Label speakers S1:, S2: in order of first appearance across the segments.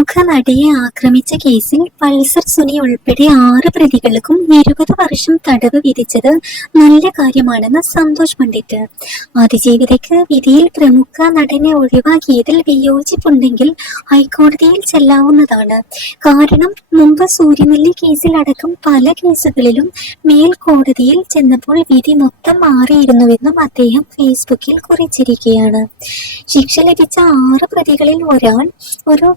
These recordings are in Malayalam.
S1: പ്രമുഖ നടിയെ ആക്രമിച്ച കേസിൽ പൾസർ സുനി ഉൾപ്പെടെ ആറ് പ്രതികൾക്കും ഇരുപത് വർഷം തടവ് വിധിച്ചത് നല്ല കാര്യമാണെന്ന് സന്തോഷ് പണ്ഡിറ്റ്. അതിജീവിതയ്ക്ക് വിധിയിൽ പ്രമുഖ നടനെ ഒഴിവാക്കിയതിൽ വിയോജിപ്പുണ്ടെങ്കിൽ ഹൈക്കോടതിയിൽ ചെല്ലാവുന്നതാണ്. കാരണം മുമ്പ് സൂര്യനെല്ലി കേസിലടക്കം പല കേസുകളിലും മേൽക്കോടതിയിൽ ചെന്നപ്പോൾ വിധി മൊത്തം മാറിയിരുന്നുവെന്നും അദ്ദേഹം ഫേസ്ബുക്കിൽ കുറിച്ചിരിക്കുകയാണ്. ശിക്ഷ ലഭിച്ച ആറ് പ്രതികളിൽ ഒരാൾ ഒരു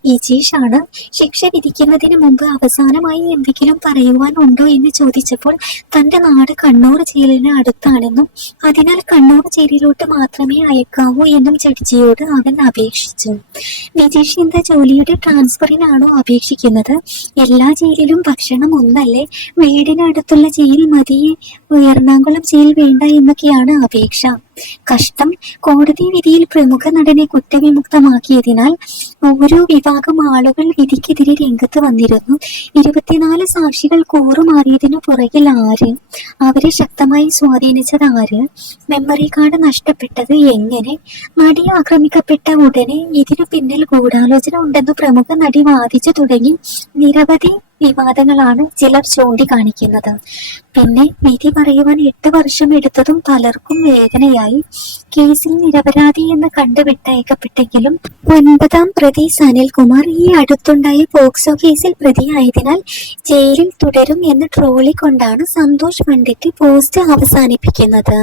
S1: വിജീഷാണ് ശിക്ഷ വിധിക്കുന്നതിന് മുമ്പ് അവസാനമായി എന്തെങ്കിലും പറയുവാൻ ഉണ്ടോ എന്ന് ചോദിച്ചപ്പോൾ തന്റെ നാട് കണ്ണൂർ ജയിലിന് അടുത്താണെന്നും അതിനാൽ കണ്ണൂർ ജയിലിലോട്ട് മാത്രമേ അയക്കാവൂ എന്നും ജഡ്ജിയോട് അവൻ അപേക്ഷിച്ചു. വിജീഷ് എന്താ ജോലിയുടെ ട്രാൻസ്ഫറിനാണോ അപേക്ഷിക്കുന്നത്? എല്ലാ ജയിലിലും ഭക്ഷണം ഒന്നല്ലേ? വീടിനടുത്തുള്ള ജയിൽ മതി. എറണാകുളം ജയിൽ വേണ്ട എന്നൊക്കെയാണ് അപേക്ഷ. കഷ്ടം കോടതി വിധിയിൽ പ്രമുഖ നടനെ കുറ്റവിമുക്തമാക്കിയതിനാൽ ഓരോ വിഭാഗം ആളുകൾ വിധിക്കെതിരെ രംഗത്ത് വന്നിരുന്നു. ഇരുപത്തിനാല് സാക്ഷികൾ കൂറുമാറിയതിനു പുറകിൽ ആര്? അവരെ ശക്തമായി സ്വാധീനിച്ചത് ആര്? മെമ്മറി കാർഡ് നഷ്ടപ്പെട്ടത് എങ്ങനെ? നടി ആക്രമിക്കപ്പെട്ട ഉടനെ ഇതിനു പിന്നിൽ ഗൂഢാലോചന ഉണ്ടെന്ന് പ്രമുഖ നടി വാദിച്ചു തുടങ്ങി. നിരവധി വിവാദങ്ങളാണ് ചിലർ ചൂണ്ടിക്കാണിക്കുന്നത്. പിന്നെ വിധി പറയുവാൻ എട്ട് വർഷം എടുത്തതും പലർക്കും വേദനയായി. കേസിൽ നിരപരാധി എന്ന് കണ്ടുവിട്ടയക്കപ്പെട്ടെങ്കിലും ഒൻപതാം പ്രതി സനിൽകുമാർ ഈ അടുത്തുണ്ടായ പോക്സോ കേസിൽ പ്രതിയായതിനാൽ ജയിലിൽ തുടരും എന്ന് ട്രോളിക്കൊണ്ടാണ് സന്തോഷ് പണ്ഡിറ്റ് പോസ്റ്റ് അവസാനിപ്പിക്കുന്നത്.